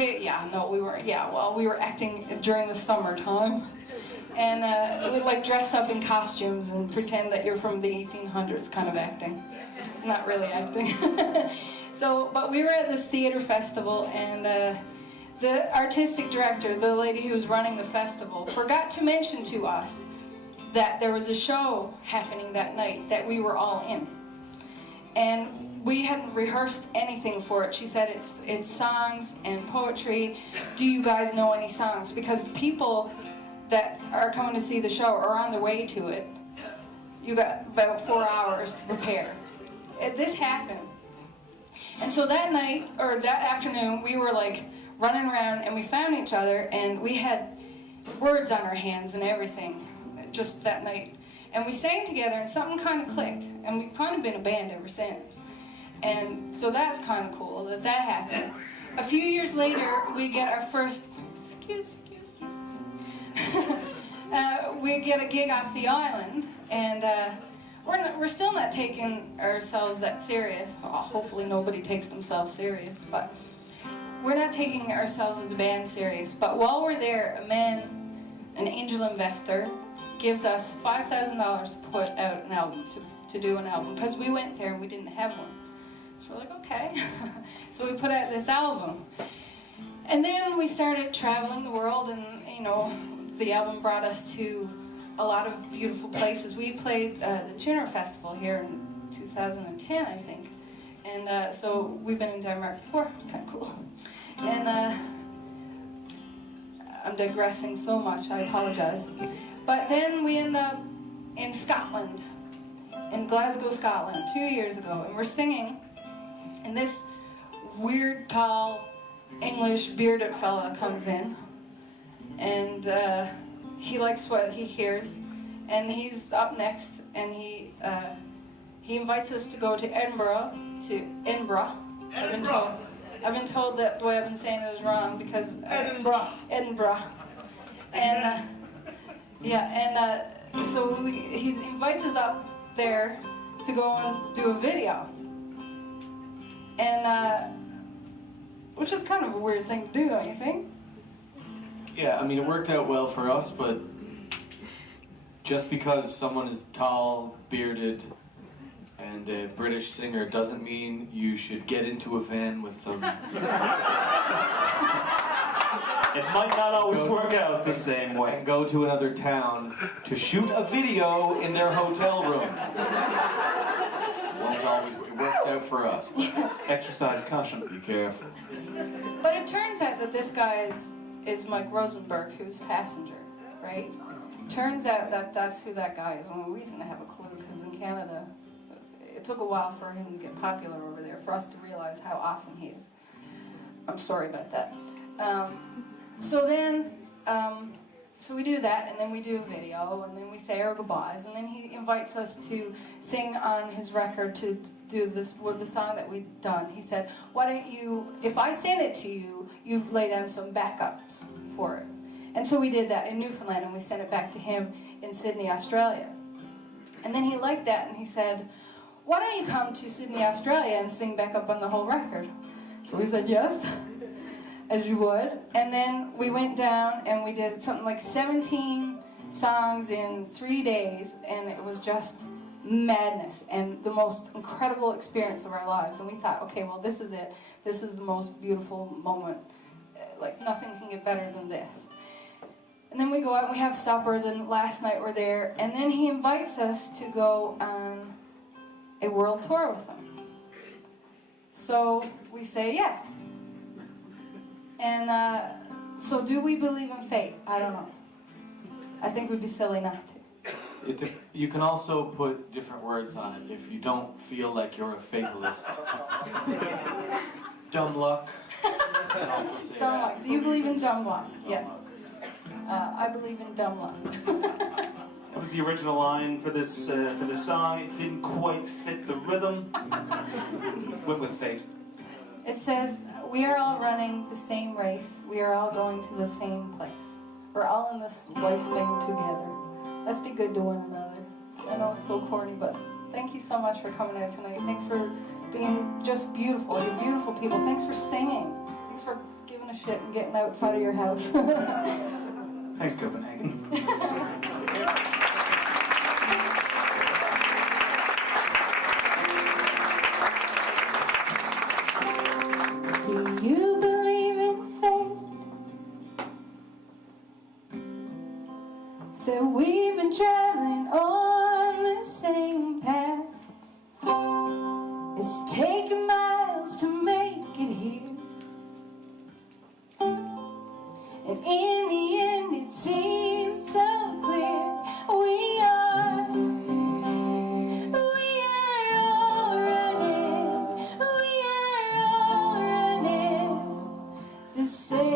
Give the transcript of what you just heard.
Yeah, no, we weren't. Yeah, well, we were acting during the summertime, and we'd like dress up in costumes and pretend that you're from the 1800s, kind of acting. It's not really acting. So, but we were at this theater festival, and the artistic director, the lady who was running the festival, forgot to mention to us that there was a show happening that night that we were all in. And we hadn't rehearsed anything for it. She said it's songs and poetry. Do you guys know any songs? Because the people that are coming to see the show are on their way to it. You got about 4 hours to prepare. This happened. And so that night, or that afternoon, we were like running around, and we found each other, and we had words on our hands and everything just that night. And we sang together, and something kind of clicked, and we've kind of been a band ever since. And so that's kind of cool that that happened. A few years later, we get our first, we get a gig off the island, and we're still not taking ourselves that serious. Well, hopefully nobody takes themselves serious, but we're not taking ourselves as a band serious. But while we're there, a man, an angel investor, gives us $5,000 to put out an album, to do an album, because we went there and we didn't have one. So we're like, okay. So we put out this album. And then we started traveling the world, and you know, the album brought us to a lot of beautiful places. We played the Tuner Festival here in 2010, I think. And so we've been in Denmark before. It's kind of cool. And I'm digressing so much, I apologize. But then we end up in Scotland, in Glasgow, Scotland, 2 years ago, and we're singing, and this weird, tall, English, bearded fella comes in, and he likes what he hears, and he's up next, and he invites us to go to Edinburgh, I've been told that the way I've been saying it is wrong, because Edinburgh, and so he invites us up there to go and do a video, and which is kind of a weird thing to do, don't you think? Yeah, I mean, it worked out well for us, but just because someone is tall, bearded, and a British singer doesn't mean you should get into a van with them. It might not always work out the same way. And go to another town to shoot a video in their hotel room. Won't always work. It worked out for us. Exercise caution. Be careful. But it turns out that this guy is Mike Rosenberg, who's a passenger, right? Turns out that that's who that guy is. Well, we didn't have a clue, because in Canada, it took a while for him to get popular over there, for us to realize how awesome he is. I'm sorry about that. So then, so we do that, and then we do a video, and then we say our goodbyes, and then he invites us to sing on his record, to do this with the song that we'd done. He said, why don't you, if I send it to you, you lay down some backups for it. And so we did that in Newfoundland, and we sent it back to him in Sydney, Australia. And then he liked that, and he said, why don't you come to Sydney, Australia, and sing back up on the whole record? So we said yes, as you would. And then we went down, and we did something like 17 songs in 3 days, and it was just madness and the most incredible experience of our lives. And we thought, okay, well, this is it. This is the most beautiful moment. Like, nothing can get better than this. And then we go out and we have supper. Then last night we're there, and then he invites us to go on a world tour with him. So we say yes. And so do we believe in fate? I don't know. I think we'd be silly not to. You can also put different words on it if you don't feel like you're a fatalist. Dumb luck. You can also say Dumb that. luck. Do you believe in dumb luck? Yes. Luck. I believe in dumb luck. That was the original line for this song. It didn't quite fit the rhythm. Went with fate. It says, we are all running the same race. We are all going to the same place. We're all in this life thing together. Let's be good to one another. I know it's so corny, but thank you so much for coming out tonight. Thanks for being just beautiful. You're beautiful people. Thanks for singing. Thanks for giving giving a shit and getting outside of your house. Thanks, Copenhagen. Do you believe in fate? That we've been traveling on the same path? It's taken miles to make it here, and in the end it seems so clear. We are all running, we are all running the same